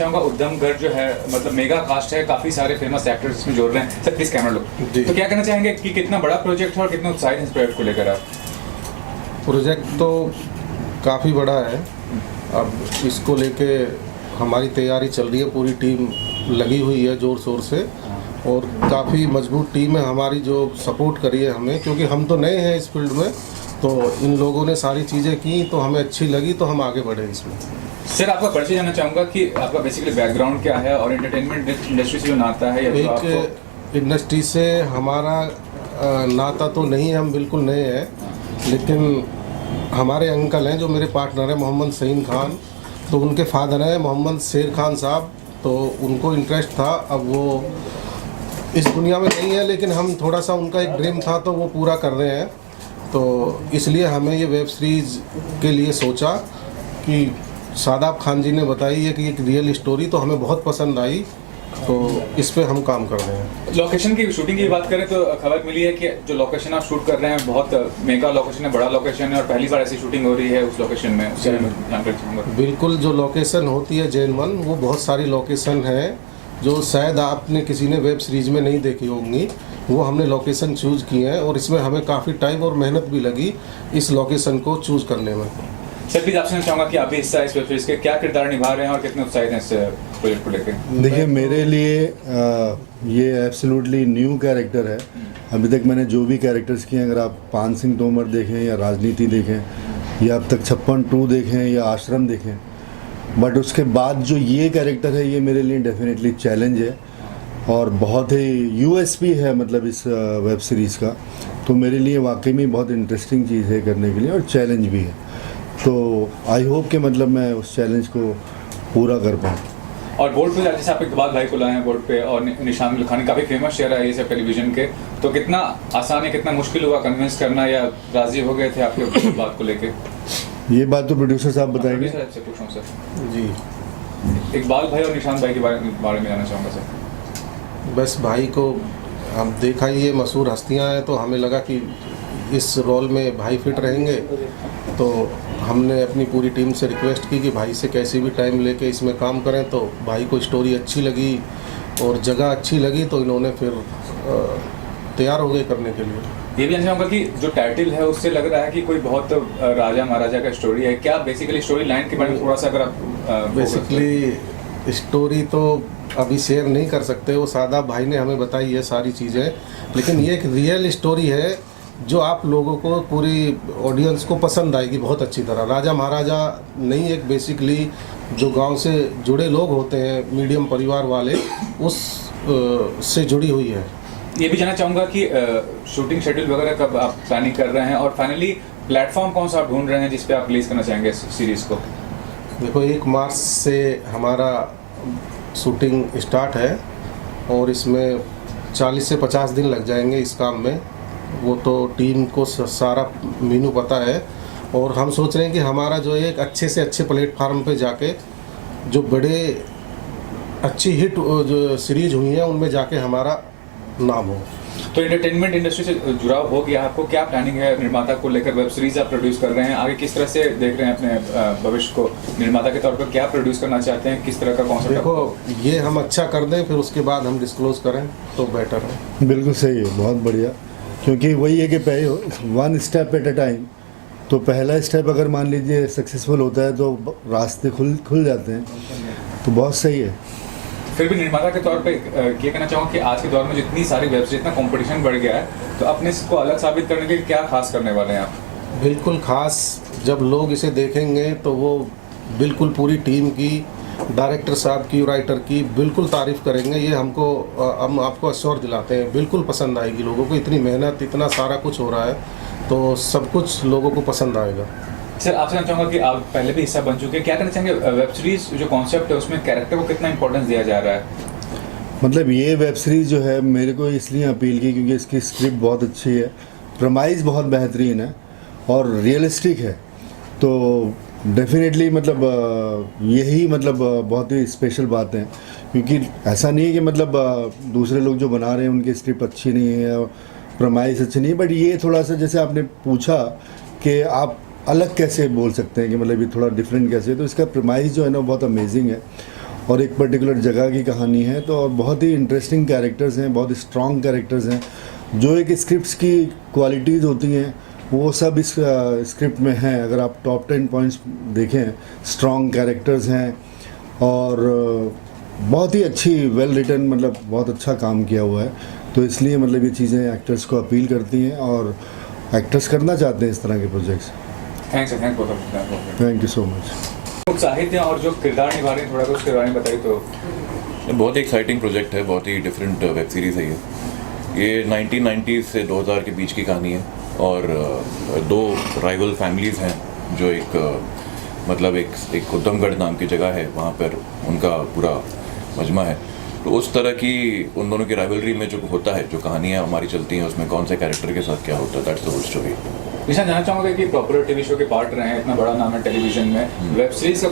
चाहूँगा उद्यमगढ़ जो है मतलब मेगा कास्ट है, काफ़ी सारे फेमस एक्टर्स इसमें जोड़ रहे हैं। सर प्लीज़ कैमरा लो। तो क्या कहना चाहेंगे कि कितना बड़ा प्रोजेक्ट है और कितने उत्साहित हैं इस प्रोजेक्ट को लेकर आप? प्रोजेक्ट तो काफ़ी बड़ा है। अब इसको लेके हमारी तैयारी चल रही है, पूरी टीम लगी हुई है ज़ोर शोर से, और काफ़ी मजबूत टीम है हमारी जो सपोर्ट करी है हमें, क्योंकि हम तो नए हैं इस फील्ड में। तो इन लोगों ने सारी चीज़ें की तो हमें अच्छी लगी, तो हम आगे बढ़े इसमें। सर आपका परिचय जानना चाहूँगा कि आपका बेसिकली बैकग्राउंड क्या है और एंटरटेनमेंट इंडस्ट्री से जो नाता है या तो आपको... एक इंडस्ट्री से हमारा नाता तो नहीं है, हम बिल्कुल नए हैं, लेकिन हमारे अंकल हैं जो मेरे पार्टनर हैं मोहम्मद सईद खान, तो उनके फादर हैं मोहम्मद शेर खान साहब, तो उनको इंटरेस्ट था। अब वो इस दुनिया में नहीं है, लेकिन हम थोड़ा सा उनका एक ड्रीम था तो वो पूरा कर रहे हैं। तो इसलिए हमें ये वेब सीरीज़ के लिए सोचा कि शादाब खान जी ने बताई है कि एक रियल स्टोरी, तो हमें बहुत पसंद आई, तो इस पे हम काम कर रहे हैं। लोकेशन की शूटिंग की बात करें तो खबर मिली है कि जो लोकेशन आप शूट कर रहे हैं बहुत मेगा लोकेशन है, बड़ा लोकेशन है और पहली बार ऐसी शूटिंग हो रही है उस लोकेशन में। उसके बारे में जानकारी चाहूँगा। बिल्कुल, जो लोकेशन होती है जैन वन, वो बहुत सारी लोकेशन है जो शायद आपने किसी ने वेब सीरीज़ में नहीं देखी होंगी। वो हमने लोकेशन चूज़ की हैं और इसमें हमें काफ़ी टाइम और मेहनत भी लगी इस लोकेशन को चूज़ करने में। सर प्लीज आपसे चाहूँगा कि आप भी हिस्सा इस वेब सीरीज़ के क्या किरदार निभा रहे हैं और कितने उत्साहित हैं इस प्रोजेक्ट को लेकर? देखिए, मेरे लिए ये एब्सोल्युटली न्यू कैरेक्टर है। अभी तक मैंने जो भी कैरेक्टर्स किए हैं, अगर आप पान सिंह तोमर देखें या राजनीति देखें या अब तक 56-2 देखें या आश्रम देखें, बट उसके बाद जो ये कैरेक्टर है ये मेरे लिए डेफिनेटली चैलेंज है और बहुत ही यूएसपी है मतलब इस वेब सीरीज़ का। तो मेरे लिए वाकई में बहुत इंटरेस्टिंग चीज़ है करने के लिए और चैलेंज भी है। तो आई होप कि मतलब मैं उस चैलेंज को पूरा कर पाऊँ। और बोर्ड पे जैसे आप इकबाल भाई को लाए हैं बोर्ड पे और निशान लखानी काफ़ी फेमस शेयर है ये सब टेलीविजन के, तो कितना आसान है, कितना मुश्किल हुआ कन्विंस करना या राजी हो गए थे आपके बात को लेके? ये बात तो प्रोड्यूसर साहब बताएंगे। सर पूछूं सर जी, इकबाल भाई और निशान भाई के बारे में जानना चाहूँगा सर। बस भाई को हम देखा ही ये मशहूर हस्तियां हैं, तो हमें लगा कि इस रोल में भाई फिट रहेंगे, तो हमने अपनी पूरी टीम से रिक्वेस्ट की कि भाई से कैसे भी टाइम लेके इसमें काम करें। तो भाई को स्टोरी अच्छी लगी और जगह अच्छी लगी, तो इन्होंने फिर तैयार हो गए करने के लिए। ये भी जानना चाहूँगा कि जो टाइटल है उससे लग रहा है कि कोई बहुत राजा महाराजा का स्टोरी है, क्या बेसिकली स्टोरी लाइन के बारे में थोड़ा सा अगर आप बेसिकली स्टोरी तो अभी शेयर नहीं कर सकते, वो शादाब भाई ने हमें बताई है सारी चीज़ें, लेकिन ये एक रियल स्टोरी है जो आप लोगों को, पूरी ऑडियंस को पसंद आएगी बहुत अच्छी तरह। राजा महाराजा नहीं, एक बेसिकली जो गांव से जुड़े लोग होते हैं, मीडियम परिवार वाले, उस से जुड़ी हुई है। ये भी जानना चाहूँगा कि शूटिंग शेड्यूल वगैरह कब आप प्लानिंग कर रहे हैं और फाइनली प्लेटफॉर्म कौन सा आप ढूंढ रहे हैं जिस पे आप रिलीज करना चाहेंगे इस सीरीज़ को? देखो, 1 मार्च से हमारा शूटिंग स्टार्ट है और इसमें 40 से 50 दिन लग जाएंगे इस काम में। वो तो टीम को सारा मेनू पता है, और हम सोच रहे हैं कि हमारा जो एक अच्छे से अच्छे प्लेटफार्म पे जाके जो बड़े अच्छी हिट जो सीरीज हुई हैं उनमें जाके हमारा नाम हो। तो एंटरटेनमेंट इंडस्ट्री से जुड़ाव हो गया, आपको क्या प्लानिंग है निर्माता को लेकर? वेब सीरीज आप प्रोड्यूस कर रहे हैं, आगे किस तरह से देख रहे हैं अपने भविष्य को? निर्माता के तौर पर क्या प्रोड्यूस करना चाहते हैं, किस तरह का कॉन्सेप्ट? देखो, ये हम अच्छा कर दें, फिर उसके बाद हम डिस्क्लोज करें तो बेटर है। बिल्कुल सही है, बहुत बढ़िया, क्योंकि वही है कि पहले 1 स्टेप एट अ टाइम। तो पहला स्टेप अगर मान लीजिए सक्सेसफुल होता है तो रास्ते खुल जाते हैं, तो बहुत सही है। फिर भी निर्माता के तौर पे ये कहना चाहूँगा कि आज के दौर में जितनी सारी वेब सीरीज, इतना कंपटीशन बढ़ गया है, तो अपने को अलग साबित करने के लिए क्या खास करने वाले हैं आप? बिल्कुल खास, जब लोग इसे देखेंगे तो वो बिल्कुल पूरी टीम की, डायरेक्टर साहब की, राइटर की बिल्कुल तारीफ़ करेंगे। ये हम आपको अश्योर दिलाते हैं, बिल्कुल पसंद आएगी लोगों को। इतनी मेहनत, इतना सारा कुछ हो रहा है, तो सब कुछ लोगों को पसंद आएगा। सर आपसे जानना चाहूँगा कि आप पहले भी हिस्सा बन चुके हैं, क्या कहना चाहेंगे वेब सीरीज जो कॉन्सेप्ट है उसमें कैरेक्टर को कितना इंपॉर्टेंस दिया जा रहा है? मतलब ये वेब सीरीज़ जो है मेरे को इसलिए अपील की क्योंकि इसकी स्क्रिप्ट बहुत अच्छी है, प्रमाइज़ बहुत बेहतरीन है और रियलिस्टिक है। तो डेफिनेटली मतलब यही मतलब बहुत ही स्पेशल बात है, क्योंकि ऐसा नहीं है कि मतलब दूसरे लोग जो बना रहे हैं उनकी स्क्रिप्ट अच्छी नहीं है, प्रमाइज़ अच्छी नहीं है, बट ये थोड़ा सा जैसे आपने पूछा कि आप अलग कैसे बोल सकते हैं कि मतलब ये थोड़ा डिफरेंट कैसे, तो इसका प्रमाइज़ जो है ना बहुत अमेजिंग है और एक पर्टिकुलर जगह की कहानी है। तो और बहुत ही इंटरेस्टिंग कैरेक्टर्स हैं, बहुत स्ट्रॉन्ग कैरेक्टर्स हैं। जो एक स्क्रिप्ट्स की क्वालिटीज़ होती हैं वो सब इस स्क्रिप्ट में हैं। अगर आप टॉप 10 पॉइंट्स देखें, स्ट्रॉन्ग कैरेक्टर्स हैं और बहुत ही अच्छी वेल रिटन, मतलब बहुत अच्छा काम किया हुआ है। तो इसलिए मतलब ये चीज़ें एक्टर्स को अपील करती हैं और एक्टर्स करना चाहते हैं इस तरह के projects. Thanks thank you so much. साहित्य और जो किरदार निभा रहे हैं थोड़ा कुछ उसके बारे में बताइए। तो बहुत ही एक्साइटिंग प्रोजेक्ट है, बहुत ही डिफरेंट वेब सीरीज़ है ये 1990s से 2000 के बीच की कहानी है और दो राइवल फैमिलीज़ हैं जो मतलब एक उद्दमगढ़ नाम की जगह है, वहाँ पर उनका पूरा मजमा है। तो उस तरह की उन दोनों की राइवलरी में जो होता है, जो कहानियाँ हमारी चलती हैं, उसमें कौन से कैरेक्टर के साथ क्या होता है, दैट्स द होल स्टोरी। निशान, जानना चाहूँगा कि पॉपुलर टीवी शो के पार्ट रहे हैं, इतना बड़ा नाम है टेलीविजन में, वेब सीरीज का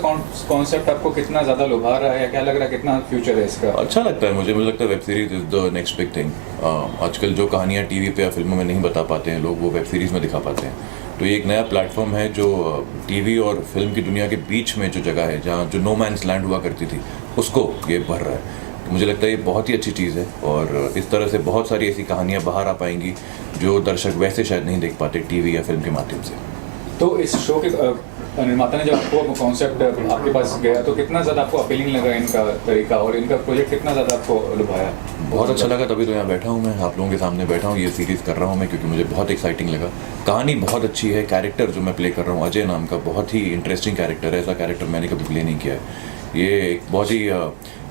कॉन्सेप्ट आपको कितना ज़्यादा लुभा रहा है या क्या लग रहा है, कितना फ्यूचर है इसका? अच्छा लगता है मुझे लगता है web series is the next big thing. आजकल जो कहानियाँ टीवी पे या फिल्मों में नहीं बता पाते हैं लोग, वो वेब सीरीज़ में दिखा पाते हैं। तो ये एक नया प्लेटफॉर्म है जो टीवी और फिल्म की दुनिया के बीच में जो जगह है, जहाँ जो नो मैंस लैंड हुआ करती थी, उसको ये भर रहा है। तो मुझे लगता है ये बहुत ही अच्छी चीज़ है और इस तरह से बहुत सारी ऐसी कहानियाँ बाहर आ पाएंगी जो दर्शक वैसे शायद नहीं देख पाते टीवी या फिल्म के माध्यम से। तो इस शो के निर्माता ने जब आपको कॉन्सेप्ट आपके पास गया तो कितना ज़्यादा आपको अपीलिंग लगा इनका तरीका और इनका प्रोजेक्ट कितना ज़्यादा आपको लुभाया? बहुत अच्छा लगा, तभी तो यहाँ बैठा हूँ मैं, आप लोगों के सामने बैठा हूँ, ये सीरीज़ कर रहा हूँ मैं, क्योंकि मुझे बहुत एक्साइटिंग लगा। कहानी बहुत अच्छी है, कैरेक्टर जो मैं प्ले कर रहा हूँ अजय नाम का, बहुत ही इंटरेस्टिंग कैरेक्टर है। ऐसा कैरेक्टर मैंने कभी प्ले नहीं किया है। ये एक बहुत ही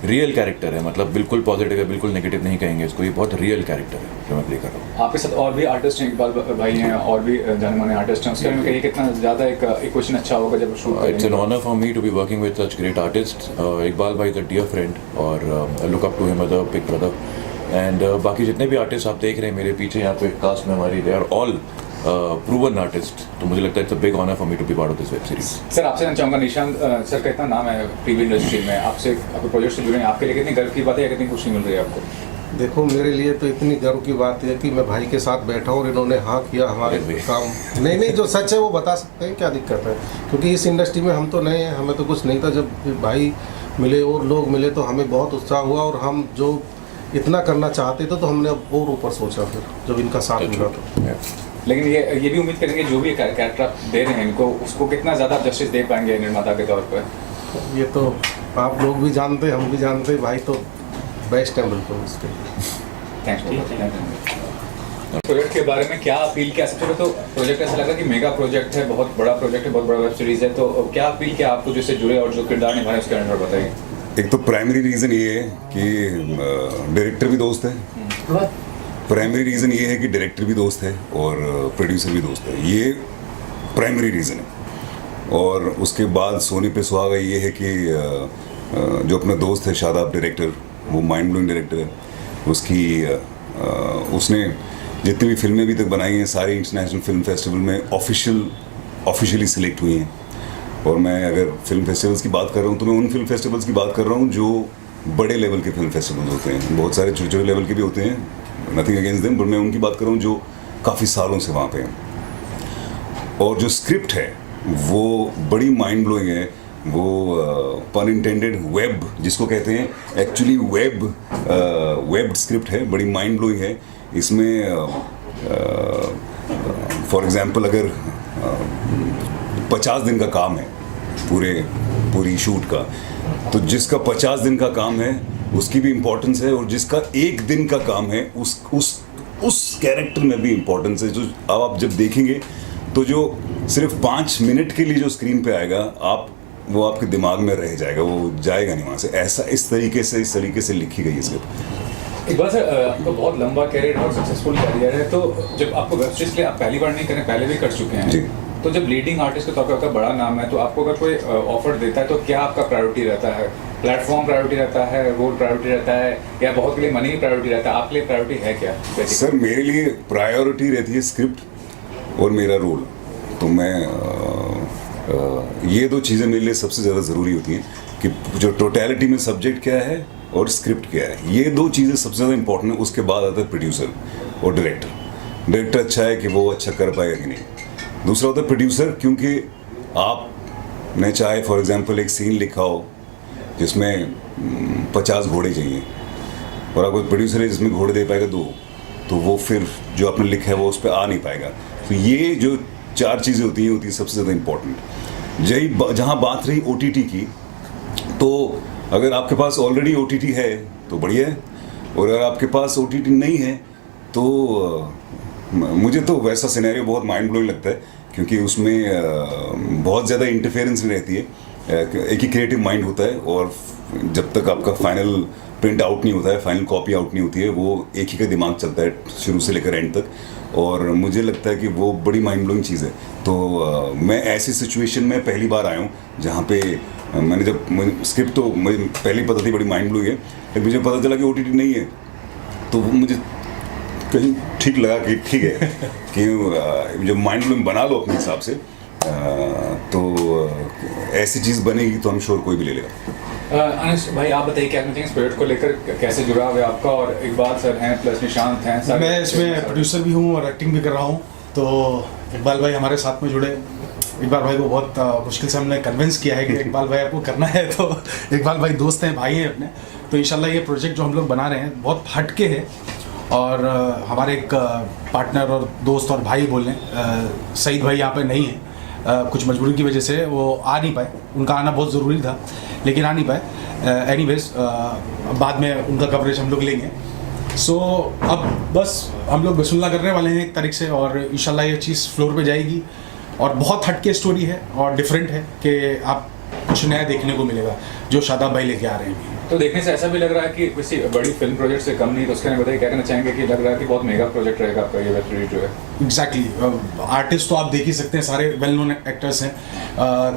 रियल कैरेक्टर है, मतलब बिल्कुल पॉजिटिव है, बिल्कुल नेगेटिव नहीं कहेंगे इसको। ये बहुत रियल कैरेक्टर है जो मैं प्ले कर रहा हूँ। आपके साथ और भी आर्टिस्ट हैं, इकबाल भाई हैं और भी जाने माने आर्टिस्ट हैं, उसके में कितना ज़्यादा एक इक्वेशन अच्छा होगा जब शूट करेंगे? It's an honour for me to be working with such great artist. Iqbal भाई इज़ अ डियर फ्रेंड और I look up to him as a big brother. And बाकी जितने भी आर्टिस्ट आप देख रहे हैं मेरे पीछे यहाँ पे कास्ट में हमारी, they are all proven artist. तो मुझे लगता है it's a big honour for me to be part of this web series. Sir, आपसे जानना चाहूँगा, निशांत सर का इतना नाम है टीवी इंडस्ट्री में, आपसे आपके प्रोजेक्ट से जुड़े हैं, आपके लिए कितनी गर्व की बात है या कितनी खुशी मिल रही है आपको? देखो, मेरे लिए तो इतनी गर्व की बात है कि मैं भाई के साथ बैठा हूँ और इन्होंने हाँ किया हमारे काम। नहीं, जो सच है वो बता सकते हैं, क्या दिक्कत है? क्योंकि इस इंडस्ट्री में हम तो नए हैं, हमें तो कुछ नहीं था। जब भाई मिले और लोग मिले तो हमें बहुत उत्साह हुआ और हम जो इतना करना चाहते थे तो हमने और ऊपर सोचा फिर जब इनका साथ मिला तो। लेकिन ये भी उम्मीद करेंगे जो भी कैरेक्टर आप दे रहे हैं इनको, उसको कितना ज़्यादा जस्टिस दे पाएंगे निर्माता के तौर पर? ये तो आप लोग भी जानते, हम भी जानते, भाई तो बेस्ट है बिल्कुल इसके। थैंक्स। प्रोजेक्ट के बारे में क्या अपील किया? सबसे पहले तो प्रोजेक्ट ऐसा लगा कि मेगा प्रोजेक्ट है, बहुत बड़ा प्रोजेक्ट है, बहुत बड़ा वेब सीरीज है, तो क्या अपील किया आपको जिससे जुड़े और जो किरदार निभाए उसके अंदर बताइए। एक तो प्राइमरी रीज़न ये है कि डायरेक्टर भी दोस्त है। प्राइमरी रीज़न ये है कि डायरेक्टर भी दोस्त है और प्रोड्यूसर भी दोस्त है, ये प्राइमरी रीज़न है। और उसके बाद सोनी पे सुहागा ये है कि जो अपना दोस्त है शादाब डायरेक्टर, वो माइंड ब्लोइंग डायरेक्टर है। उसने जितनी भी फिल्में अभी तक बनाई हैं सारी इंटरनेशनल फिल्म फेस्टिवल में ऑफिशियली सिलेक्ट हुई हैं। और मैं अगर फिल्म फेस्टिवल्स की बात कर रहा हूँ तो मैं उन फिल्म फेस्टिवल्स की बात कर रहा हूँ जो बड़े लेवल के फिल्म फेस्टिवल्स होते हैं। बहुत सारे छोटे छोटे लेवल के भी होते हैं, नथिंग अगेंस्ट देम, बट मैं उनकी बात कर रहा हूँ जो काफ़ी सालों से वहाँ पे हैं। और जो स्क्रिप्ट है वो बड़ी माइंड ब्लोइंग है। वो पन इंटेंडेड वेब जिसको कहते हैं, एक्चुअली वेब स्क्रिप्ट है, बड़ी माइंड ब्लोइंग है। इसमें फॉर एग्जांपल अगर 50 दिन का काम है पूरी शूट का, तो जिसका 50 दिन का काम है उसकी भी इम्पोर्टेंस है और जिसका एक दिन का काम है उस कैरेक्टर में भी इम्पोर्टेंस है। जो अब आप जब देखेंगे तो जो सिर्फ 5 मिनट के लिए जो स्क्रीन पे आएगा वो आपके दिमाग में रह जाएगा, वो जाएगा नहीं वहाँ से। ऐसा इस तरीके से लिखी गई है स्क्रिप्ट। एक बार सर, आपका बहुत लंबा कैरियर और सक्सेसफुल कैरियर है, तो जब आपको वेब सीरीज के लिए आप पहली बार नहीं करें, पहले भी कर चुके हैं जी। तो जब लीडिंग आर्टिस्ट के तौर पर आपका बड़ा नाम है, तो आपको अगर कोई ऑफर देता है तो क्या आपका प्रायोरिटी रहता है? प्लेटफॉर्म प्रायोरिटी रहता है, रोल प्रायोरिटी रहता है, या बहुत के लिए मनी प्रायोरिटी रहता है? आपके लिए प्रायोरिटी है क्या? सर, मेरे लिए प्रायोरिटी रहती है स्क्रिप्ट और मेरा रोल। तो मैं ये दो चीज़ें मेरे लिए सबसे ज़्यादा ज़रूरी होती हैं कि जो टोटलिटी में सब्जेक्ट क्या है और स्क्रिप्ट क्या है, ये दो चीज़ें सबसे ज़्यादा इंपॉर्टेंट है। उसके बाद आता है प्रोड्यूसर और डायरेक्टर अच्छा है कि वो अच्छा कर पाएगा कि नहीं। दूसरा होता है प्रोड्यूसर, क्योंकि आपने चाहे फॉर एग्जांपल एक सीन लिखा हो जिसमें 50 घोड़े चाहिए और आपको प्रोड्यूसर है जिसमें घोड़े दे पाएगा 2, तो वो फिर जो आपने लिखा है वो उस पर आ नहीं पाएगा। तो ये जो 4 चीज़ें होती हैं सबसे ज़्यादा इम्पोर्टेंट। जहाँ बात रही OTT की, तो अगर आपके पास ऑलरेडी OTT है तो बढ़िया है, और अगर आपके पास OTT नहीं है तो मुझे तो वैसा सिनेरियो बहुत माइंड ब्लोइंग लगता है, क्योंकि उसमें बहुत ज़्यादा इंटरफेरेंस नहीं रहती है। एक ही क्रिएटिव माइंड होता है, और जब तक आपका फाइनल प्रिंट आउट नहीं होता है, फाइनल कॉपी आउट नहीं होती है, वो एक ही का दिमाग चलता है शुरू से लेकर एंड तक, और मुझे लगता है कि वो बड़ी माइंड ब्लोइंग चीज़ है। तो मैं ऐसी सिचुएशन में पहली बार आया हूँ जहाँ पे मैंने जब स्क्रिप्ट, तो मुझे पहले ही पता थी बड़ी माइंड ब्लोइंग है, लेकिन मुझे पता चला कि OTT नहीं है, तो वो मुझे कहीं ठीक लगा कि ठीक है कि जब माइंड ब्लोइंग बना लो अपने हिसाब से, तो ऐसी चीज़ बनेगी तो हम श्योर कोई भी ले लेगा। अनिश भाई, आप बताइए क्या कहते हैं स्पिरिट को लेकर, कैसे जुड़ा हुआ है आपका? और इकबाल सर हैं प्लस निशांत हैं, मैं इसमें प्रोड्यूसर भी हूँ और एक्टिंग भी कर रहा हूँ। तो इकबाल भाई हमारे साथ में जुड़े। इकबाल भाई को बहुत मुश्किल से हमने कन्विंस किया है कि इकबाल भाई आपको करना है, तो इकबाल भाई दोस्त हैं, भाई हैं अपने। तो इंशाल्लाह ये प्रोजेक्ट जो हम लोग बना रहे हैं बहुत हटके है, और हमारे एक पार्टनर और दोस्त और भाई बोल लें, सईद भाई यहाँ पे नहीं है, कुछ मजबूरी की वजह से वो आ नहीं पाए। उनका आना बहुत ज़रूरी था लेकिन आ नहीं पाए। एनीवेज बाद में उनका कवरेज हम लोग लेंगे। सो अब बस हम लोग वसूलना करने वाले हैं एक तारीख से, और इंशाल्लाह ये चीज़ फ्लोर पे जाएगी। और बहुत हटके स्टोरी है और डिफरेंट है कि आप कुछ नया देखने को मिलेगा जो शादाब भाई लेके आ रहे हैं। तो देखने से ऐसा भी लग रहा है कि किसी बड़ी फिल्म प्रोजेक्ट से कम नहीं, तो उसके लिए बताइए क्या कहना चाहेंगे कि लग रहा है कि बहुत मेगा प्रोजेक्ट रहेगा आपका ये वेब सीरीज जो है? एग्जैक्टली, आर्टिस्ट तो आप देख ही सकते हैं, सारे वेल नोन एक्टर्स हैं,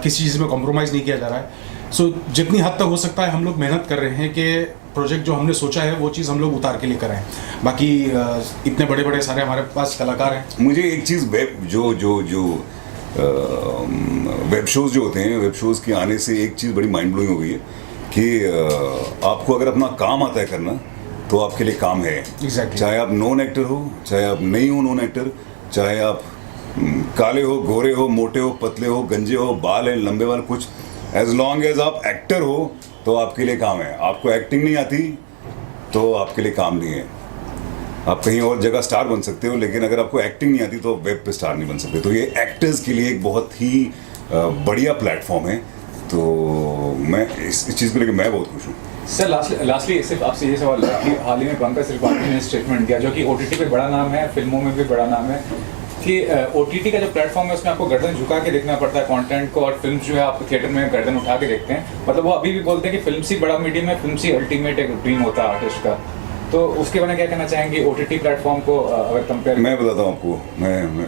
किसी चीज़ में कॉम्प्रोमाइज़ नहीं किया जा रहा है। सो जितनी हद तक हो सकता है हम लोग मेहनत कर रहे हैं कि प्रोजेक्ट जो हमने सोचा है वो चीज़ हम लोग उतार के लेकर आएँ। बाकी इतने बड़े बड़े सारे हमारे पास कलाकार हैं। मुझे एक चीज़ वेब शोज़ जो होते हैं, वेब शोज़ के आने से एक चीज़ बड़ी माइंड ब्लोइंग हो गई है कि आपको अगर अपना काम आता है करना तो आपके लिए काम है। Exactly. चाहे आप नॉन एक्टर हो, चाहे आप नहीं हो नॉन एक्टर, चाहे आप काले हो, गोरे हो, मोटे हो, पतले हो, गंजे हो, बाल हैं, लंबे बाल, कुछ, एज लॉन्ग एज आप एक्टर हो तो आपके लिए काम है। आपको एक्टिंग नहीं आती तो आपके लिए काम नहीं है। आप कहीं और जगह स्टार बन सकते हो, लेकिन अगर आपको एक्टिंग नहीं आती तो वेब पे स्टार नहीं बन सकते। तो ये एक्टर्स के लिए एक बहुत ही बढ़िया प्लेटफॉर्म है। तो मैं इस चीज़ को लेकर मैं बहुत खुश हूँ। सर लास्टली सिर्फ आपसे ये सवाल है कि हाल ही में पंकज त्रिपाठी ने स्टेटमेंट दिया, जो कि OTT पे बड़ा नाम है, फिल्मों में भी बड़ा नाम है, कि OTT का जो प्लेटफॉर्म है उसमें आपको गर्दन झुका के देखना पड़ता है कंटेंट को, और फिल्म जो है आप थिएटर में गर्दन उठा के देखते हैं। मतलब वो अभी भी बोलते हैं कि फिल्म सी बड़ा मीडियम है, फिल्म सी अल्टीमेट एक ड्रीम होता है आर्टिस्ट का। तो उसके बारे में क्या कहना चाहेंगे OTT प्लेटफॉर्म को अगर कंपेयर? मैं बताता हूँ आपको, मैं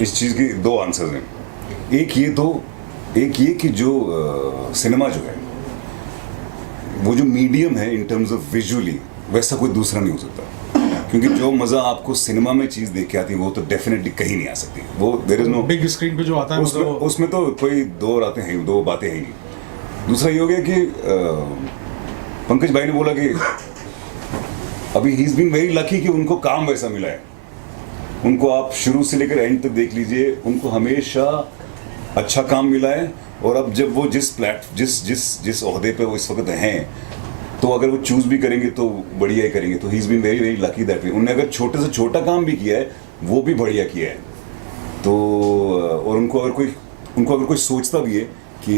इस चीज़ की 2 आंसर्स हैं। एक ये कि जो सिनेमा जो है, वो जो मीडियम है इन टर्म्स ऑफ विजुअली, वैसा कोई दूसरा नहीं हो सकता। क्योंकि जो मज़ा आपको सिनेमा में चीज़ देख के आती है वो तो डेफिनेटली कहीं नहीं आ सकती। वो there is no big screen पे जो आता है उसमें तो कोई 2 बातें हैं ही नहीं। दूसरा ये हो गया कि पंकज भाई ने बोला कि अभी he is been very lucky कि उनको काम वैसा मिला है। उनको आप शुरू से लेकर एंड तक देख लीजिए, उनको हमेशा अच्छा काम मिला है। और अब जब वो जिस ओहदे पे वो इस वक्त हैं, तो अगर वो चूज़ भी करेंगे तो बढ़िया ही करेंगे। तो he is been very very lucky that way. उन्होंने अगर छोटे से छोटा काम भी किया है वो भी बढ़िया किया है। तो और उनको अगर कोई सोचता भी है कि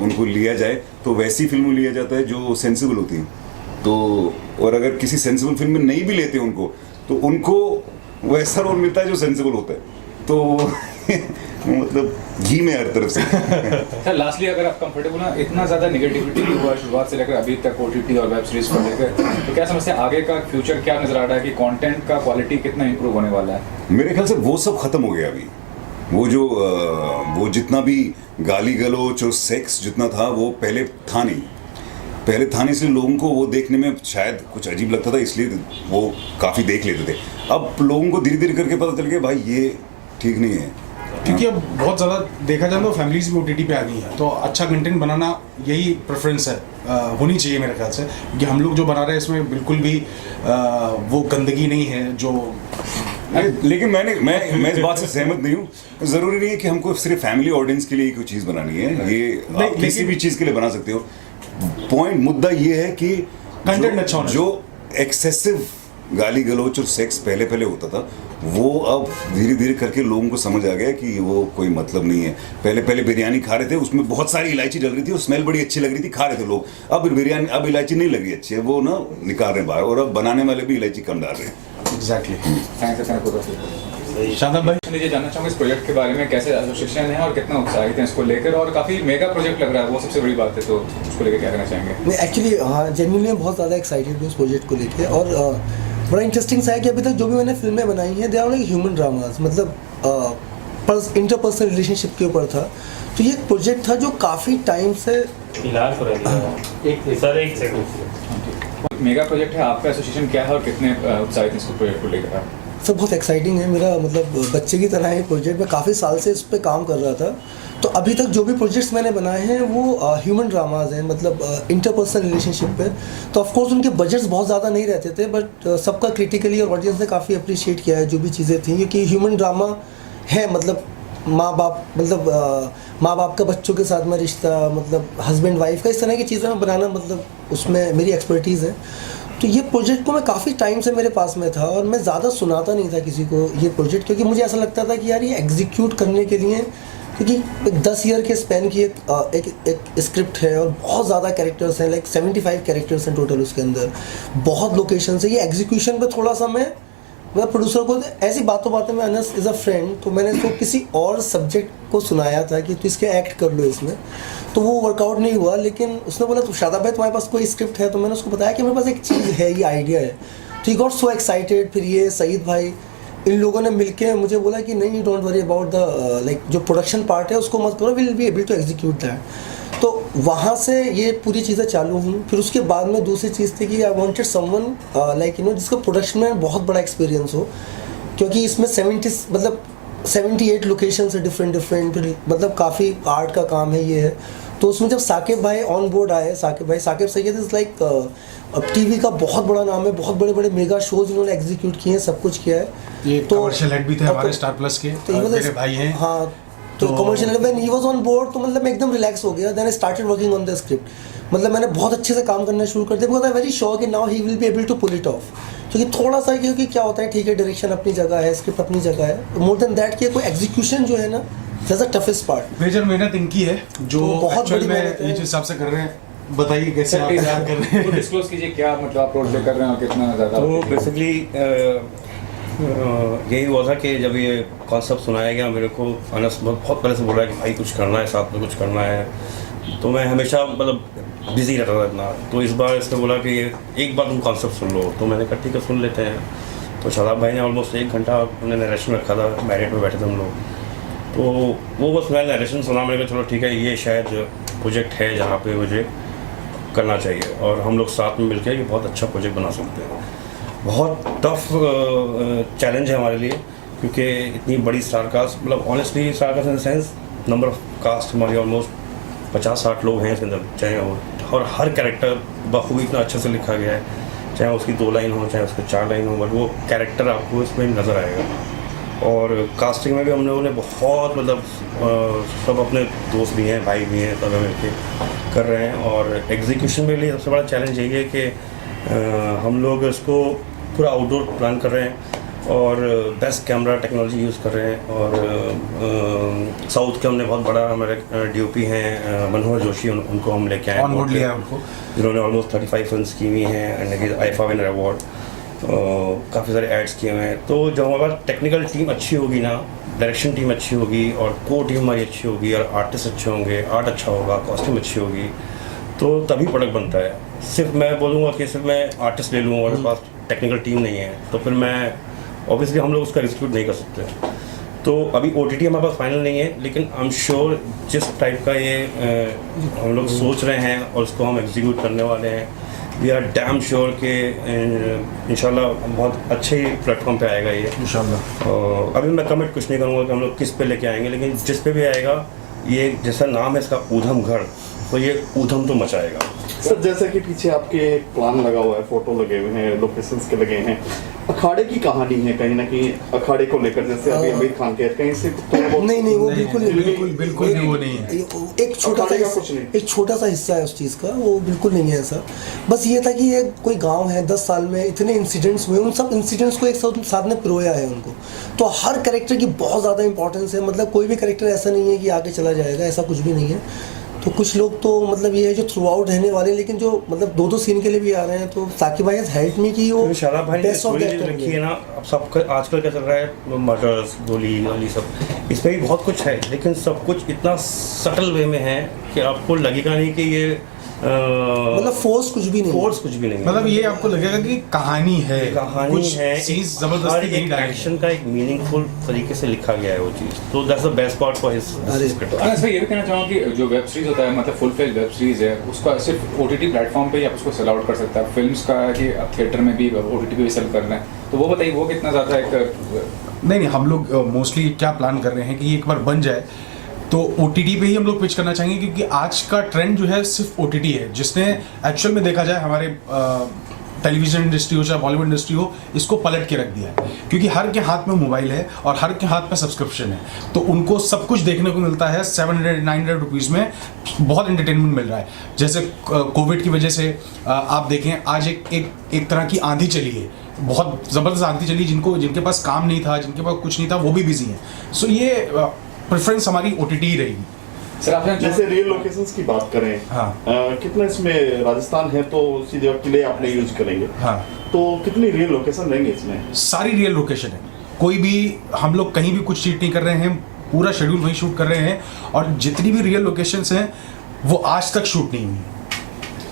उनको लिया जाए तो वैसी फिल्मों लिया जाता है जो सेंसिबल होती हैं। तो और अगर किसी सेंसिबल फिल्म में नहीं भी लेते उनको, तो उनको वैसा रोल मिलता है जो सेंसिबल होता है। तो मतलब घी में हर तरफ से। सर लास्टली अगर आप कंफर्टेबल ना, इतना ज़्यादा नेगेटिविटी हुआ शुरुआत से लेकर अभी तक OTT और वेब सीरीज को लेकर, तो क्या समझते हैं आगे का फ्यूचर क्या नजर आ रहा है कि कंटेंट का क्वालिटी कितना इंप्रूव होने वाला है? मेरे ख्याल से वो सब खत्म हो गया अभी। वो जितना भी गाली गलौज और सेक्स जितना था वो पहले था नहीं, इसलिए लोगों को वो देखने में शायद कुछ अजीब लगता था, इसलिए वो काफ़ी देख लेते थे। अब लोगों को धीरे धीरे करके पता चल गया भाई ये ठीक नहीं है, क्योंकि अब बहुत ज़्यादा देखा जाए तो फैमिलीज भी OTT पे आ गई है। तो अच्छा कंटेंट बनाना यही प्रेफरेंस है, होनी चाहिए मेरे ख्याल से। कि हम लोग जो बना रहे हैं इसमें बिल्कुल भी वो गंदगी नहीं है जो लेकिन मैं इस बात से सहमत नहीं हूँ। ज़रूरी नहीं है कि हमको सिर्फ फैमिली ऑडियंस के लिए ही कोई चीज़ बनानी है, ये आप किसी भी चीज़ के लिए बना सकते हो। पॉइंट मुद्दा ये है कि कंटेंट अच्छा होना जो एक्सेसिव गाली गलौच और सेक्स पहले होता था, वो अब धीरे धीरे करके लोगों को समझ आ गया कि वो कोई मतलब नहीं है। पहले बिरयानी खा रहे थे, उसमें बहुत सारी इलायची डल रही थी और स्मेल बड़ी अच्छी लग रही थी, खा रहे थे लोग। अब इलायची नहीं लग रही अच्छी है, वो ना निकाल रहे हैं बाहर, और अब बनाने वाले भी इलायची कम डाल रहे हैं। एग्जैक्टली। थैंक्स। शादाब भाई, ये जानना चाहूँगा इस प्रोजेक्ट के बारे में, कैसे एसोसिएशन है और कितना उत्साहित है इसको लेकर, और काफ़ी मेगा प्रोजेक्ट लग रहा है, वो सबसे बड़ी बात है, तो उसको लेकर क्या कहना चाहेंगे? मैं एक्चुअली हाँ जेन्युइनली बहुत ज़्यादा एक्साइटेड हूँ इस प्रोजेक्ट को लेके। और बड़ा इंटरेस्टिंग सा है कि अभी तक जो भी मैंने फिल्में बनाई हैं they are like human dramas, मतलब इंटरपर्सनल रिलेशनशिप के ऊपर था। तो ये एक प्रोजेक्ट था जो काफ़ी टाइम से इलाज हो रहा है। एक सेकंड। मेगा प्रोजेक्ट है, आपका एसोसिएशन क्या है और कितने उत्साहित हैं इसको प्रोजेक्ट को लेकर आप? सब बहुत एक्साइटिंग है। मेरा मतलब बच्चे की तरह है प्रोजेक्ट, मैं काफ़ी साल से इस पर काम कर रहा था। तो अभी तक जो भी प्रोजेक्ट्स मैंने बनाए हैं वो ह्यूमन ड्रामाज हैं, मतलब इंटरपर्सनल रिलेशनशिप पे। तो ऑफ कोर्स उनके बजट्स बहुत ज़्यादा नहीं रहते थे, बट सबका क्रिटिकली और ऑडियंस ने काफ़ी अप्रिशिएट किया है जो भी चीज़ें थी, क्योंकि ह्यूमन ड्रामा है। मतलब माँ बाप का बच्चों के साथ में रिश्ता, मतलब हस्बैंड वाइफ का, इस तरह की चीज़ें मैं बनाना, मतलब उसमें मेरी एक्सपर्टीज़ है। तो ये प्रोजेक्ट को मैं काफ़ी टाइम से मेरे पास में था और मैं ज़्यादा सुनाता नहीं था किसी को ये प्रोजेक्ट, क्योंकि मुझे ऐसा लगता था कि यार ये एग्जीक्यूट करने के लिए, क्योंकि 10 ईयर के स्पैन की एक स्क्रिप्ट है और बहुत ज़्यादा कैरेक्टर्स हैं, लाइक 75 कैरेक्टर्स हैं टोटल उसके अंदर, बहुत लोकेशन है। ये एग्जीक्यूशन पे थोड़ा सा मैं प्रोड्यूसर को ऐसी बातों में, अनस इज़ अ फ्रेंड, तो मैंने इसको किसी और सब्जेक्ट को सुनाया था कि तू इसके एक्ट कर लो इसमें, तो वो वर्कआउट नहीं हुआ। लेकिन उसने बोला तो शादाब भाई तुम्हारे पास कोई स्क्रिप्ट है? तो मैंने उसको बताया कि मेरे पास एक चीज़ है, ये आइडिया है। तो ही गॉट सो एक्साइटेड। फिर ये सईद भाई, इन लोगों ने मिलके मुझे बोला कि नहीं, don't worry about the like जो प्रोडक्शन पार्ट है उसको मत करो, will be able to execute that. तो वहाँ से ये पूरी चीज़ें चालू हुई। फिर उसके बाद में दूसरी चीज़ थी कि I wanted someone like you know जिसका प्रोडक्शन में बहुत बड़ा एक्सपीरियंस हो, क्योंकि इसमें 78 लोकेशंस है डिफरेंट, फिर मतलब काफ़ी आर्ट का काम है ये है। तो उसमें जब साकिब भाई ऑन बोर्ड आए, साकिब सैयद इज़ लाइक अब टीवी का बहुत बड़ा नाम है, बहुत बड़े बड़े मेगा शोज इन्होंने एग्जीक्यूट किए हैं, सब कुछ किया है। ये तो कमर्शियल हेड भी थे हमारे स्टार प्लस के, मेरे भाई हैं। हाँ, तो commercial when he was on board, तो मतलब मैं एकदम रिलैक्स हो गया। Then I started working on the script. मतलब मैंने बहुत अच्छे से काम करना शुरू कर दिया, बिकॉज आई वेरी श्योर कि now he will be able to pull it off. क्योंकि थोड़ा सा, क्योंकि क्या होता है, ठीक है डायरेक्शन अपनी जगह है, स्क्रिप्ट अपनी जगह है, मोर देन दैट कि कोई एग्जीक्यूशन जो है ना, that's the toughest part. Major मेहनत इनकी है जो तो बहुत एक्चुअल बड़ी में मेहनत है। ये जो हिसाब से कर रहे हैं। बताइए कैसे आप तैयार कर रहे हैं? डिस्क्लोज कीजिए क्या मतलब आप रोल प्ले कर रहे हैं और कितना ज़्यादा? तो बेसिकली यही हुआ था कि जब ये कॉन्सेप्ट सुनाया गया मेरे को, अनस बहुत पहले से बोल रहा है कि भाई कुछ करना है, साथ में कुछ करना है। तो मैं हमेशा मतलब बिजी रहता था इतना। तो इस बार इसने बोला कि एक बार तुम कॉन्सेप्ट सुन लो, तो मैंने कहा ठीक है सुन लेते हैं। तो शादाब भाई ने ऑलमोस्ट 1 घंटा उन्होंने नरेशन रखा था, मैरिट में बैठे थे हम लोग। तो वो बस मैंने नरेशन सुना, मैंने कहा चलो ठीक है ये शायद प्रोजेक्ट है जहाँ पे मुझे करना चाहिए, और हम लोग साथ में मिलकर ये बहुत अच्छा प्रोजेक्ट बना सकते हैं। बहुत टफ चैलेंज है हमारे लिए, क्योंकि इतनी बड़ी स्टार कास्ट, मतलब honestly star cast in the sense number of cast हमारी ऑलमोस्ट 50-60 लोग हैं इसके अंदर, चाहे और हर कैरेक्टर बखूबी इतना अच्छे से लिखा गया है, चाहे उसकी 2 लाइन हो चाहे उसके 4 लाइन हो, बट वो कैरेक्टर आपको इसमें नज़र आएगा। और कास्टिंग में भी हम लोगों ने बहुत मतलब सब अपने दोस्त भी हैं, भाई भी हैं, सब मिलके कर रहे हैं। और एग्जीक्यूशन में लिए सबसे बड़ा चैलेंज यही है कि हम लोग इसको पूरा आउटडोर प्लान कर रहे हैं और बेस्ट कैमरा टेक्नोलॉजी यूज़ कर रहे हैं। और साउथ के हमने बहुत बड़ा हमारे DOP हैं मनोहर जोशी, उनको हम लेके आए, ऑन बोर्ड लिया उनको, जिन्होंने ऑलमोस्ट 35 फिल्म्स की हुई हैं एंड आईफा विनर अवार्ड, काफ़ी सारे एड्स किए हुए हैं। तो जब हमारे पास टेक्निकल टीम अच्छी होगी ना, डायरेक्शन टीम अच्छी होगी और को टीम हमारी अच्छी होगी और आर्टिस्ट अच्छे होंगे, आर्ट अच्छा होगा, कॉस्ट्यूम अच्छी होगी, तो तभी प्रोडक्ट बनता है। सिर्फ मैं बोलूँगा कि सिर्फ मैं आर्टिस्ट ले लूँ और मेरे पास टेक्निकल टीम नहीं है, तो फिर मैं ऑब्वियसली हम लोग उसका एग्जीक्यूट नहीं कर सकते। तो अभी OTT हमारे पास फाइनल नहीं है, लेकिन आई एम श्योर जिस टाइप का ये हम लोग सोच रहे हैं और उसको हम एग्जीक्यूट करने वाले हैं, वी आर डैम श्योर कि इंशाल्लाह बहुत अच्छे प्लेटफॉर्म पे आएगा ये इंशाल्लाह। अभी मैं कमिट कुछ नहीं करूँगा कि हम लोग किस पे लेके आएंगे, लेकिन जिस पे भी आएगा, ये जैसा नाम है इसका ऊधम घर, तो ये ऊधम तो मचाएगा। सर जैसा कि पीछे आपके प्लान लगा हुआ है, फोटो लगे हुए हैं, लोकेशंस के लगे हैं, अखाड़े की कहानी है कहीं ना कहीं, अखाड़े को लेकर, जैसे अभी आमिर खान के कहीं से नहीं वो बिल्कुल बिल्कुल नहीं, वो नहीं है। एक छोटा अखाड़े का सा कुछ नहीं। एक छोटा सा हिस्सा है उस चीज़ का, वो बिल्कुल नहीं है ऐसा। बस ये था कि ये कोई गांव है, 10 साल में इतने इंसिडेंट्स हुए, उन सब इंसिडेंट्स को एक साथ में पिरोया है उनको। तो हर कैरेक्टर की बहुत ज़्यादा इंपॉर्टेंस है, मतलब कोई भी कैरेक्टर ऐसा नहीं है कि आगे चला जाएगा, ऐसा कुछ भी नहीं है। तो कुछ लोग तो मतलब ये है जो थ्रू आउट रहने वाले हैं, लेकिन जो मतलब 2-2 सीन के लिए भी आ रहे हैं। तो साकिब भाई हैज़ हेल्प मी कि वो शादाब भाई ने बेस्ट ऑफ स्टोरी दैट रखी है ना। अब सब आजकल क्या चल रहा है, मर्डर्स, गोली वाली सब, इसमें भी बहुत कुछ है, लेकिन सब कुछ इतना सटल वे में है कि आपको लगेगा नहीं कि ये मतलब फोर्स कुछ भी नहीं है। फोर्स कुछ भी नहीं है। मतलब ये आपको लगेगा कि कहानी है, कहानी कुछ है, चीज हर जबरदस्ती नहीं एक डाली है। एक्शन का एक मीनिंगफुल तरीके से लिखा गया है वो चीज़। तो that's the best part for his script. Anas भाई ये भी कहना चाहूँगा कि जो वेब सीरीज होता है, मतलब फुल फ्लेज वेब सीरीज है, उसका सिर्फ OTT प्लेटफॉर्म पे ही आप उसको सेल आउट कर सकते हैं। फिल्म्स का है कि आप थिएटर में भी OTT पे भी सेल कर रहे हैं, तो वो बताइए वो कितना ज़्यादा एक नहीं, हम लोग मोस्टली क्या प्लान कर रहे हैं कि ये एक बार बन जाए तो OTT पे ही हम लोग पिच करना चाहेंगे, क्योंकि आज का ट्रेंड जो है सिर्फ OTT है, जिसने एक्चुअल में देखा जाए हमारे टेलीविजन इंडस्ट्री हो चाहे बॉलीवुड इंडस्ट्री हो, इसको पलट के रख दिया है। क्योंकि हर के हाथ में मोबाइल है और हर के हाथ में सब्सक्रिप्शन है, तो उनको सब कुछ देखने को मिलता है 700-900 रुपीज़ में, बहुत एंटरटेनमेंट मिल रहा है। जैसे कोविड की वजह से आप देखें आज एक तरह की आंधी चली है, बहुत ज़बरदस्त आंधी चली, जिनके पास काम नहीं था, जिनके पास कुछ नहीं था, वो भी बिजी हैं। सो ये प्रेफरेंस हमारी OTT ही रहेगी। सर आपने जैसे रियल लोकेशंस की बात करें, हाँ। कितना इसमें राजस्थान है तो सीधे किले आपने यूज करेंगे, हाँ, तो कितनी रियल लोकेशन रहेंगे इसमें? सारी रियल लोकेशन है, कोई भी हम लोग कहीं भी कुछ चीट नहीं कर रहे हैं, पूरा शेड्यूल वही शूट कर रहे हैं, और जितनी भी रियल लोकेशंस हैं वो आज तक शूट नहीं हुई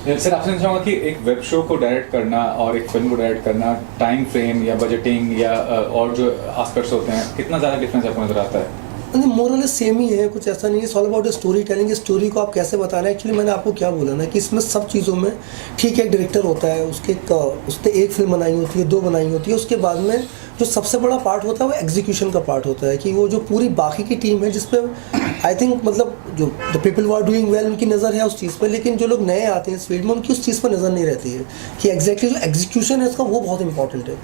है। सर आपसे चाहूँगा कि एक वेब शो को डायरेक्ट करना और एक फिल्म को डायरेक्ट करना, टाइम फ्रेम या बजटिंग या और जो एस्पेक्ट्स होते हैं, कितना ज़्यादा डिफरेंस आपको नजर आता है? नहीं, मोरलेस सेम ही है, कुछ ऐसा नहीं है। All about story telling, story को आप कैसे बता रहे हैं। एक्चुअली मैंने आपको क्या बोला ना कि इसमें सब चीज़ों में ठीक है, एक डायरेक्टर होता है, उसने एक फिल्म बनाई होती है, 2 बनाई होती है, उसके बाद में जो सबसे बड़ा पार्ट होता है वो एग्जीक्यूशन का पार्ट होता है, कि वो जो पूरी बाकी की टीम है, जिसपे आई थिंक मतलब जो the people who are doing well उनकी नज़र है उस चीज़ पर, लेकिन जो लोग नए आते हैं इस फील्ड में उनकी उस चीज़ पर नज़र नहीं रहती है कि एग्जैक्टली जो एग्जीक्यूशन है उसका वो बहुत इंपॉर्टेंट है।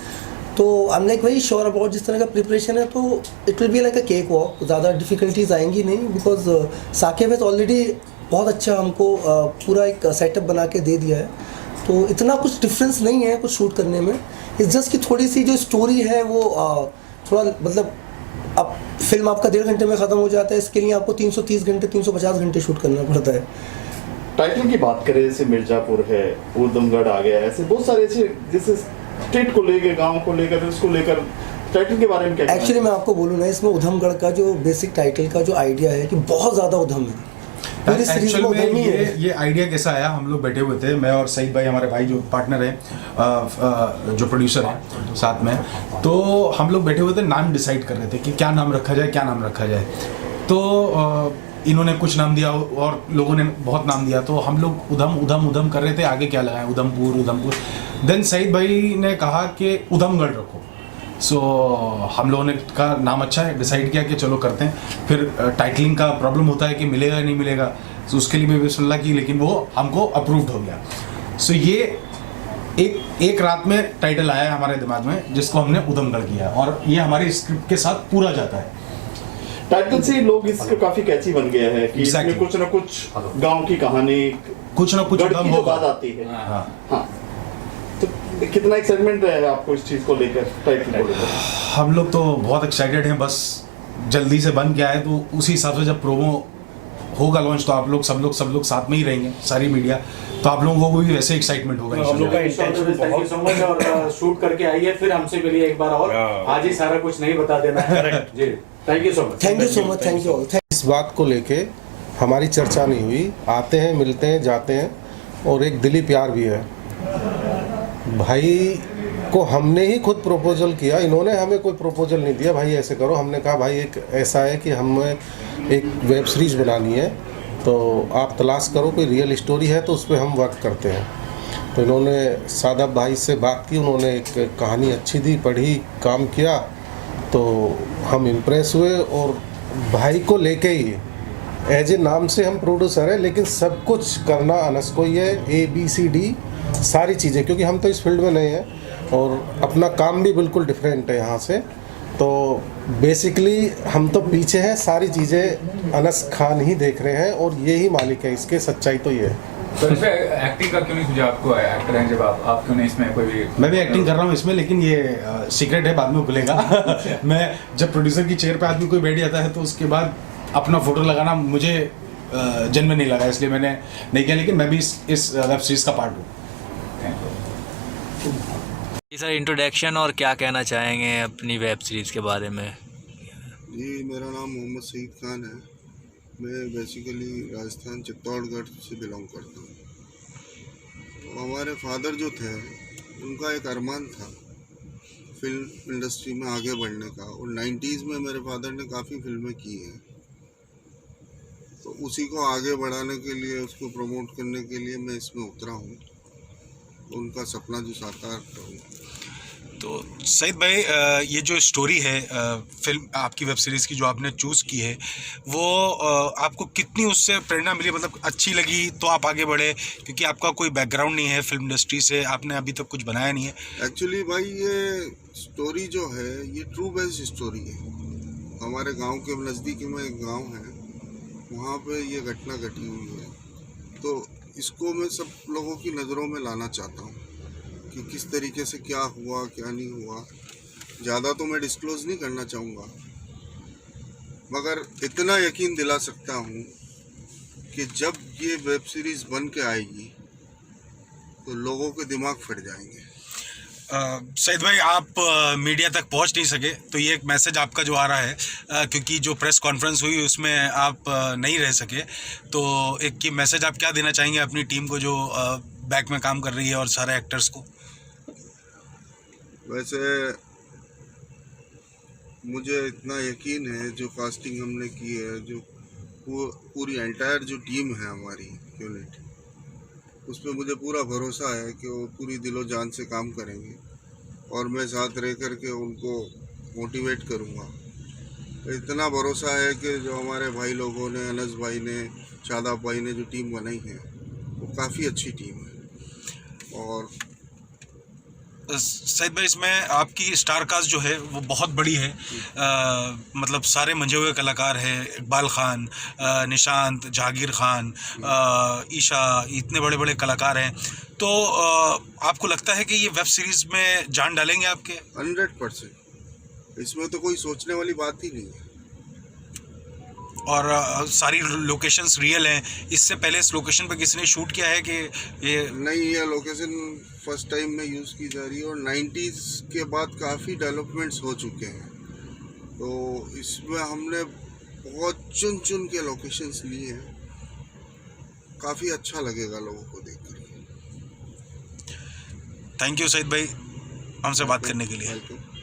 तो I am like very sure about जिस तरह का प्रिपरेशन है, तो it will be like a cake walk, ज़्यादा डिफिकल्टीज आएंगी नहीं, बिकॉज साकिब है ऑलरेडी बहुत अच्छा हमको पूरा एक सेटअप बना के दे दिया है, तो इतना कुछ डिफरेंस नहीं है कुछ शूट करने में। इट्स जस्ट कि थोड़ी सी जो स्टोरी है वो थोड़ा मतलब अब फिल्म आपका 1.5 घंटे में ख़त्म हो जाता है, इसके लिए आपको 330 घंटे 350 घंटे शूट करना पड़ता है। टाइटल की बात करें, जैसे मिर्जापुर है, उधमगढ़ आ गया, ऐसे बहुत सारे ऐसे जैसे स्टेट को लेकर, गांव को लेकर, उसको लेकर टाइटल के बारे में क्या? एक्चुअली मैं आपको बोलूँ ना, इसमें उधमगढ़ का जो बेसिक टाइटल का जो आइडिया है कि बहुत ज़्यादा उधम है, पूरी सीरीज में उधम ही है। ये आइडिया कैसा आया, हम लोग बैठे हुए थे, मैं और सईद भाई हमारे भाई जो पार्टनर हैं, जो प्रोड्यूसर हैं साथ में, तो हम लोग बैठे हुए थे, नाम डिसाइड कर रहे थे कि क्या नाम रखा जाए, क्या नाम रखा जाए। तो इन्होंने कुछ नाम दिया और लोगों ने बहुत नाम दिया, तो हम लोग उधम कर रहे थे, आगे क्या लगाएं, उधमपुर। देन सईद भाई ने कहा कि उधमगढ़ रखो। सो हम लोगों ने का नाम अच्छा है, डिसाइड किया कि चलो करते हैं। फिर टाइटलिंग का प्रॉब्लम होता है कि मिलेगा नहीं मिलेगा, तो उसके लिए भी बिस्मिल्लाह की, लेकिन वो हमको अप्रूव्ड हो गया। सो ये एक रात में टाइटल आया है हमारे दिमाग में, जिसको हमने उधमगढ़ किया, और ये हमारी स्क्रिप्ट के साथ पूरा जाता है। टाइटल से लोग इसको काफी कैची बन गया है कि Exactly. इसमें कुछ ना कुछ गांव की कहानी, कुछ ना कुछ गढ़ की उधम जो होगा। बात आती है। हाँ। हाँ, तो कितना एक्साइटमेंट है आपको इस चीज को लेकर, टाइटल को लेकर? हम लोग तो बहुत एक्साइटेड हैं, बस जल्दी से बन के आए, तो उसी हिसाब से जब प्रोमो होगा लॉन्च, तो आप लोग सब लोग साथ में ही रहेंगे, सारी मीडिया, तो आप लोगों को भी वैसे एक्साइटमेंट होगा। हम लोग का थैंक यू सो मच, और शूट करके आइए, फिर हमसे मिलिए एक बार और, आज ही सारा कुछ नहीं बता देना है जी। Thank you so much, thank you so much, thank you. इस बात को लेके हमारी चर्चा नहीं हुई, आते हैं, मिलते हैं, जाते हैं, और एक दिली प्यार भी है। भाई को हमने ही खुद प्रपोजल किया, इन्होंने हमें कोई प्रपोजल नहीं दिया भाई ऐसे करो। हमने कहा भाई एक ऐसा है कि हमें एक वेब सीरीज़ बनानी है, तो आप तलाश करो, कोई रियल स्टोरी है तो उस पर हम वर्क करते हैं। तो इन्होंने सादब भाई से बात की, उन्होंने एक कहानी अच्छी दी, पढ़ी, काम किया, तो हम इम्प्रेस हुए, और भाई को लेके ही एज ए नाम से हम प्रोड्यूसर हैं, लेकिन सब कुछ करना अनस को ही है, ABCD सारी चीज़ें, क्योंकि हम तो इस फील्ड में नहीं हैं। और अपना काम भी बिल्कुल डिफरेंट है यहाँ से। तो बेसिकली हम तो पीछे हैं, सारी चीज़ें अनस खान ही देख रहे हैं और ये ही मालिक है इसके, सच्चाई तो ये है। तो इसमें एक्टिंग का क्यों नहीं सूझा आपको? एक्टर हैं जब आप क्यों नहीं इसमें कोई भी? मैं भी एक्टिंग कर रहा हूँ इसमें, लेकिन ये सीक्रेट है, बाद में खुलेगा। मैं जब प्रोड्यूसर की चेयर पे आदमी कोई बैठ जाता है तो उसके बाद अपना फोटो लगाना मुझे जन्म नहीं लगा, इसलिए मैंने नहीं किया। लेकिन मैं भी इस वेब सीरीज़ का पार्ट हूँ। सर इंट्रोडक्शन और क्या कहना चाहेंगे अपनी वेब सीरीज़ के बारे में? जी, मेरा नाम मोहम्मद सईद खान है। मैं बेसिकली राजस्थान चित्तौड़गढ़ से बिलोंग करता हूँ। तो हमारे फादर जो थे उनका एक अरमान था फिल्म इंडस्ट्री में आगे बढ़ने का, और 90s में मेरे फादर ने काफ़ी फिल्में की हैं। तो उसी को आगे बढ़ाने के लिए, उसको प्रमोट करने के लिए मैं इसमें उतरा हूँ। उनका सपना जो साकार करूँ। तो सईद भाई, ये जो स्टोरी है फिल्म आपकी वेब सीरीज़ की जो आपने चूज़ की है, वो आपको कितनी उससे प्रेरणा मिली? मतलब अच्छी लगी तो आप आगे बढ़े, क्योंकि आपका कोई बैकग्राउंड नहीं है फिल्म इंडस्ट्री से, आपने अभी तक कुछ बनाया नहीं है। एक्चुअली भाई, ये स्टोरी जो है ये ट्रू बेस्ड स्टोरी है। हमारे गांव के नज़दीक में एक गांव है, वहाँ पे ये घटना घटी हुई है। तो इसको मैं सब लोगों की नज़रों में लाना चाहता हूँ कि किस तरीके से क्या हुआ क्या नहीं हुआ। ज़्यादा तो मैं डिस्क्लोज़ नहीं करना चाहूँगा, मगर इतना यकीन दिला सकता हूँ कि जब ये वेब सीरीज़ बन के आएगी तो लोगों के दिमाग फट जाएंगे। सईद भाई, आप मीडिया तक पहुंच नहीं सके, तो ये एक मैसेज आपका जो आ रहा है, क्योंकि जो प्रेस कॉन्फ्रेंस हुई उसमें आप नहीं रह सके, तो एक ये मैसेज आप क्या देना चाहेंगे अपनी टीम को जो बैक में काम कर रही है और सारे एक्टर्स को? वैसे मुझे इतना यकीन है, जो कास्टिंग हमने की है, जो पूरी एंटायर जो टीम है हमारी यूनिट, उस पर मुझे पूरा भरोसा है कि वो पूरी दिलो जान से काम करेंगे और मैं साथ रह कर के उनको मोटिवेट करूँगा। इतना भरोसा है कि जो हमारे भाई लोगों ने, अनस भाई ने, शादाब भाई ने जो टीम बनाई है वो काफ़ी अच्छी टीम है। और सईद भाई, इसमें आपकी स्टार कास्ट जो है वो बहुत बड़ी है, मतलब सारे मंजे हुए कलाकार हैं, इकबाल खान, निशांत, जहांगीर खान, ईशा, इतने बड़े बड़े कलाकार हैं। तो आपको लगता है कि ये वेब सीरीज़ में जान डालेंगे आपके? 100%। इसमें तो कोई सोचने वाली बात ही नहीं है। और सारी लोकेशंस रियल हैं। इससे पहले इस लोकेशन पर किसी ने शूट किया है कि ये नहीं? ये लोकेशन फर्स्ट टाइम में यूज़ की जा रही है और 90s के बाद काफ़ी डेवलपमेंट्स हो चुके हैं। तो इसमें हमने बहुत चुन चुन के लोकेशंस लिए हैं। काफ़ी अच्छा लगेगा लोगों को देखकर। थैंक यू सईद भाई, हमसे बात करने के लिए। वेलकम।